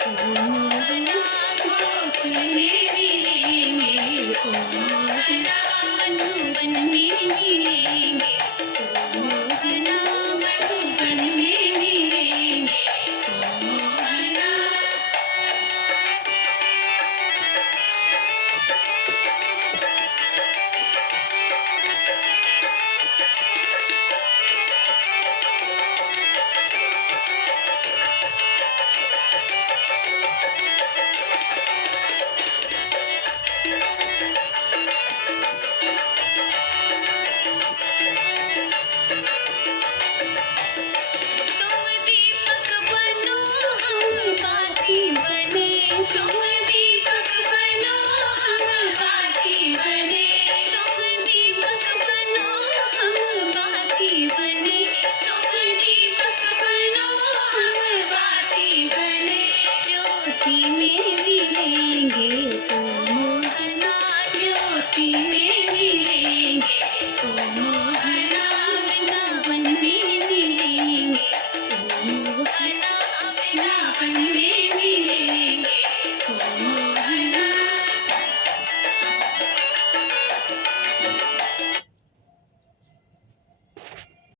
ओ मोहना गोकुल में मिलेंगे, ओ मोहना मधुबन में मिलेंगे, ओ मोहना मधुबन में मिलेंगे, ओ मोहना। तुम दीपक बनो हम बाती बने, तुम दीपक बनो हम बाती बने, तुम दीपक बनो हम बाती बने, तुम दीपक बनो हम बाती बने। ज्योति में मिलेंगे ओ मोहना, ज्योति में मिलेंगे ओ मोहना, वृंदावन में मिलेंगे ओ मोहना, वृंदावन में